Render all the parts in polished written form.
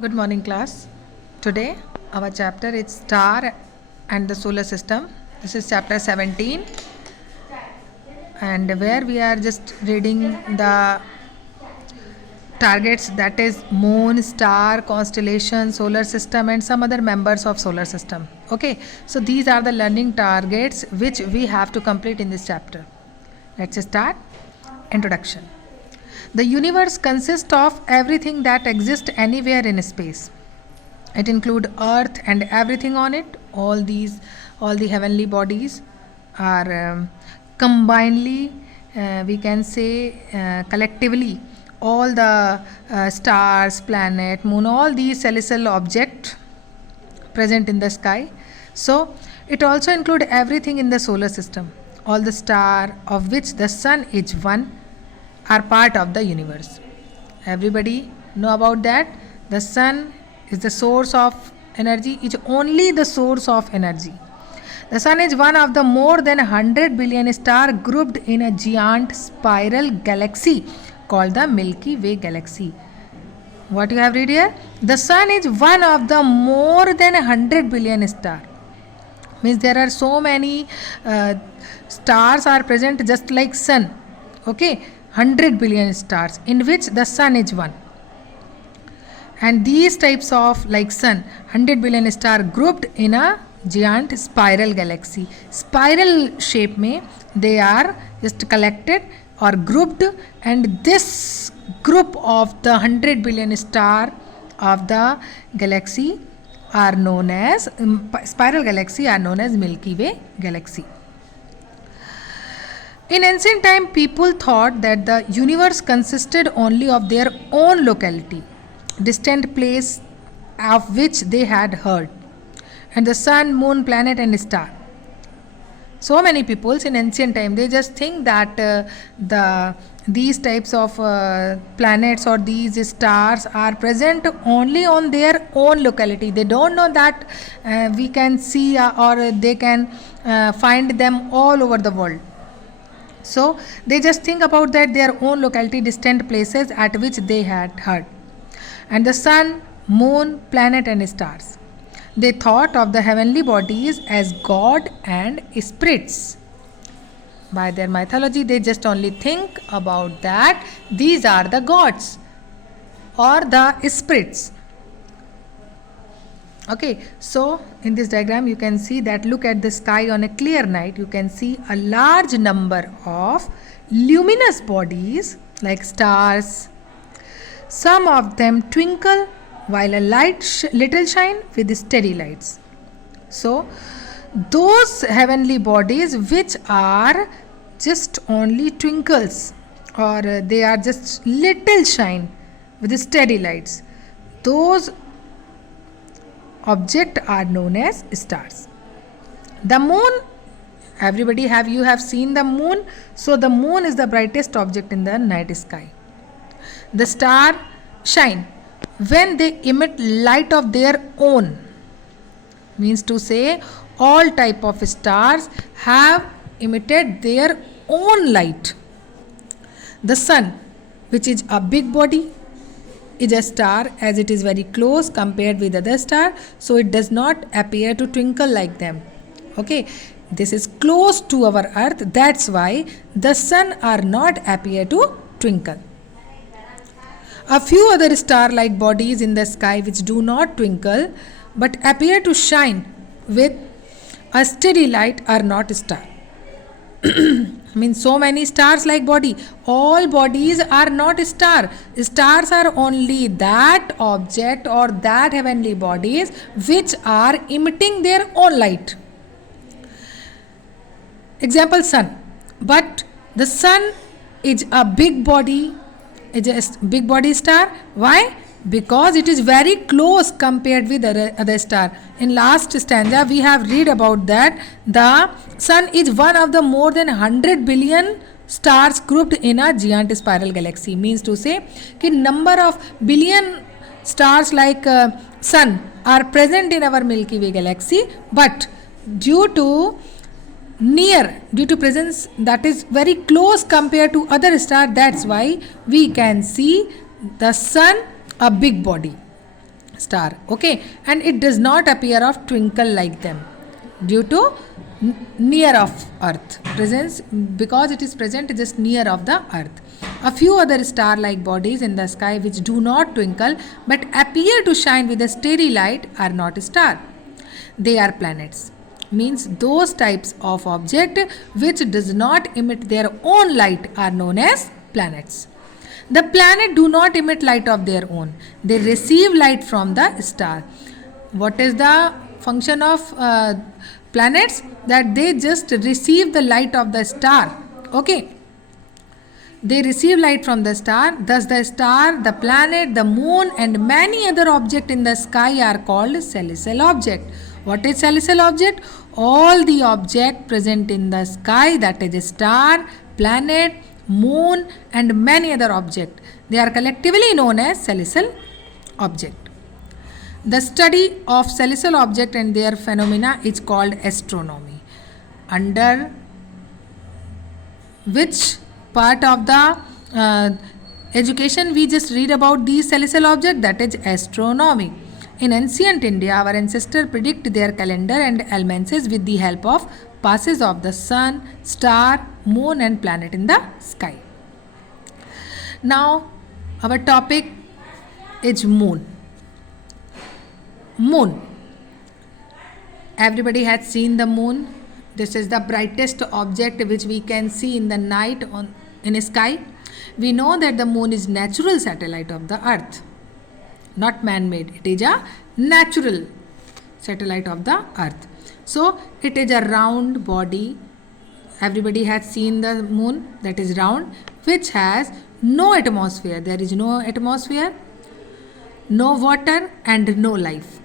Good morning, class. Today, our chapter is Star and the Solar System. This is chapter 17, and where we are just reading the targets, that is moon, star, constellation, solar system, and some other members of solar system. Okay, so these are the learning targets which we have to complete in this chapter. Let's start. Introduction. The universe consists of everything that exists anywhere in space. It includes Earth and everything on it. All the heavenly bodies are combinedly, we can say collectively, all the stars, planet, moon, all these celestial objects present in the sky. So it also includes everything in the solar system. All the star, of which the sun is one, are part of the universe. Everybody know about that. The sun is the source of energy, is only the source of energy. The sun is one of the more than 100 billion stars grouped in a giant spiral galaxy called the Milky Way galaxy. What you have read here? The sun is one of the more than 100 billion stars. Means there are so many stars are present just like sun. Okay, 100 billion stars, in which the sun is one. And these types of like sun, 100 billion star grouped in a giant spiral galaxy. Spiral shape में they are just collected or grouped, and this group of the 100 billion star of the galaxy are known as spiral galaxy are known as Milky Way galaxy. In ancient time, people thought that the universe consisted only of their own locality, distant place of which they had heard, and the sun, moon, planet, and star. So many people in ancient time, they just think that these types of planets or these stars are present only on their own locality. They don't know that we can see or they can find them all over the world. So they just think about that their own locality, distant places at which they had heard. And the sun, moon, planet, and stars. They thought of the heavenly bodies as God and spirits. By their mythology, they just only think about that these are the gods or the spirits. Okay, so in this diagram you can see that look at the sky on a clear night. You can see a large number of luminous bodies like stars. Some of them twinkle while a little shine with steady lights. So those heavenly bodies which are just only twinkles or they are just little shine with steady lights, those objects are known as stars. The moon, everybody you have seen the moon. So the moon is the brightest object in the night sky. The star shine when they emit light of their own. Means to say all type of stars have emitted their own light. The sun, which is a big body, is a star as it is very close compared with other star, so it does not appear to twinkle like them. Okay, this is close to our earth, that's why the sun are not appear to twinkle. A few other star like bodies in the sky which do not twinkle but appear to shine with a steady light are not star. Means so many stars like body, all bodies are not star. Stars are only that object or that heavenly bodies which are emitting their own light. Example, sun. But the sun is a big body, is a big body star. Why? Because it is very close compared with other star. In last stanza we have read about that the sun is one of the more than 100 billion stars grouped in a giant spiral galaxy. Means to say कि number of billion stars like sun are present in our Milky Way galaxy, but due to presence that is very close compared to other star, that's why we can see the sun a big body. star. Okay, and it does not appear of twinkle like them due to near of earth presence, because it is present just near of the earth. A few other star like bodies in the sky which do not twinkle but appear to shine with a steady light are not star, they are planets. Means those types of object which does not emit their own light are known as planets. The planet do not emit light of their own, they receive light from the star. What is the function of planets? That they just receive the light of the star. Okay, they receive light from the star. Thus the star, the planet, the moon and many other objects in the sky are called celestial object. What is celestial object? All the object present in the sky, that is star, planet, moon and many other object, they are collectively known as celestial object. The study of celestial object and their phenomena is called astronomy. Under which part of the education we just read about these celestial objects? That is astronomy. In ancient India, our ancestors predict their calendar and almanacs with the help of passes of the sun, star, moon and planet in the sky. Now our topic is moon. Moon. Everybody has seen the moon. This is the brightest object which we can see in the night in the sky. We know that the moon is natural satellite of the earth, not man-made. It is a natural satellite of the earth. So it is a round body. Everybody has seen the moon, that is round, which has no atmosphere. There is no atmosphere, no water and no life.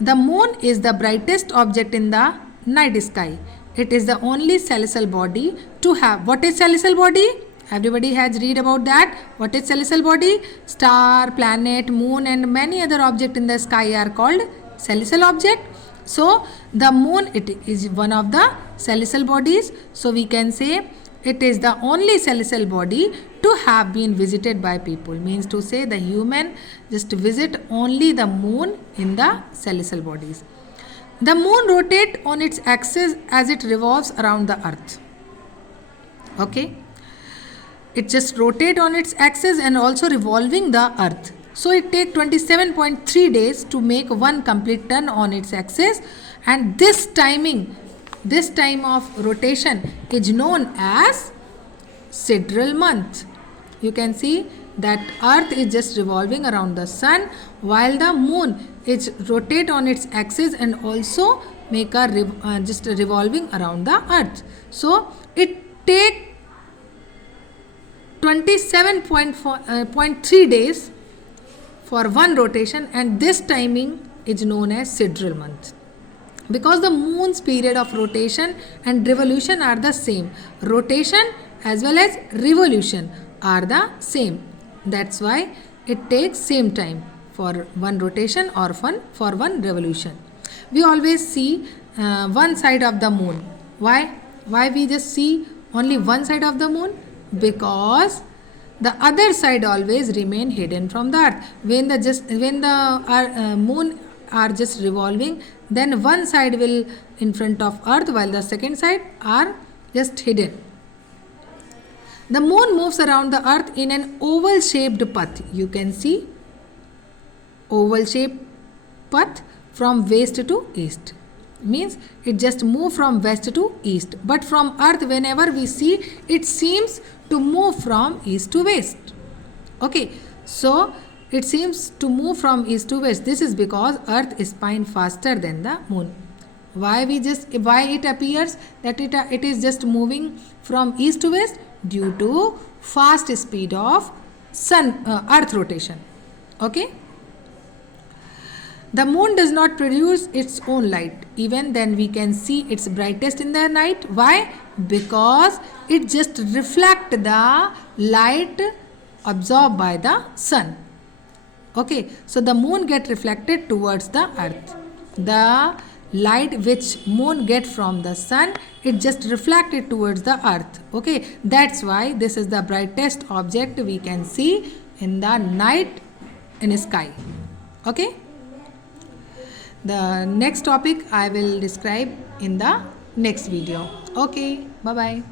The moon is the brightest object in the night sky. It is the only celestial body to have. What is celestial body? Everybody has read about that. What is celestial body? Star, planet, moon and many other objects in the sky are called celestial object. So the moon, it is one of the celestial bodies. So we can say it is the only celestial body to have been visited by people. Means to say the human just visit only the moon in the celestial bodies. The moon rotates on its axis as it revolves around the earth. Okay, it just rotates on its axis and also revolving the earth. So it takes 27.3 days to make one complete turn on its axis, and this time of rotation is known as sidereal month. You can see that earth is just revolving around the sun while the moon is rotate on its axis and also make a just revolving around the earth. So it take 27.3 days for one rotation, and this timing is known as sidereal month. Because the moon's period of rotation and revolution are the same. Rotation as well as revolution are the same. That's why it takes same time for one rotation or for one revolution. We always see one side of the moon. Why? Why we just see only one side of the moon? Because the other side always remain hidden from the earth. When the moon are just revolving, then one side will in front of earth while the second side are just hidden. The moon moves around the earth in an oval shaped path. You can see oval shaped path from west to east. Means it just move from west to east. But from earth, whenever we see, it seems to move from east to west. Okay, so it seems to move from east to west. This is because earth spins faster than the moon. Why it appears that it is just moving from east to west? Due to fast speed of earth rotation. Okay. The moon does not produce its own light. Even then we can see its brightest in the night. Why? Because it just reflects the light absorbed by the sun. Okay, so the moon get reflected towards the earth. The light which moon get from the sun, it just reflected towards the earth. Okay, that's why this is the brightest object we can see in the night in the sky. Okay. The next topic I will describe in the next video. Okay, bye bye.